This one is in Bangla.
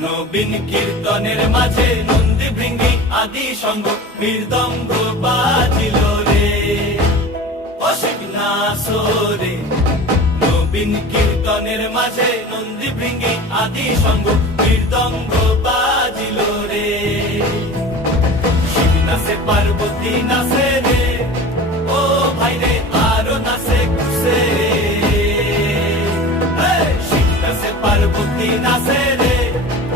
নবীন কীর্তনের মাঝে নন্দী ভৃঙ্গি আদি সঙ্গ মৃদঙ্গ বাজিল রে। অসিক নাসরে নবীন কীর্তনের মাঝে নন্দী ভৃঙ্গি আদি সঙ্গ মৃদঙ্গ বাজিল রে। শিব নাসে পার্বতী নাসে রে। ও ভাই রে, আরও নাসে কুসে শিব নাসে পার্বতী নাসে রে। Thank you.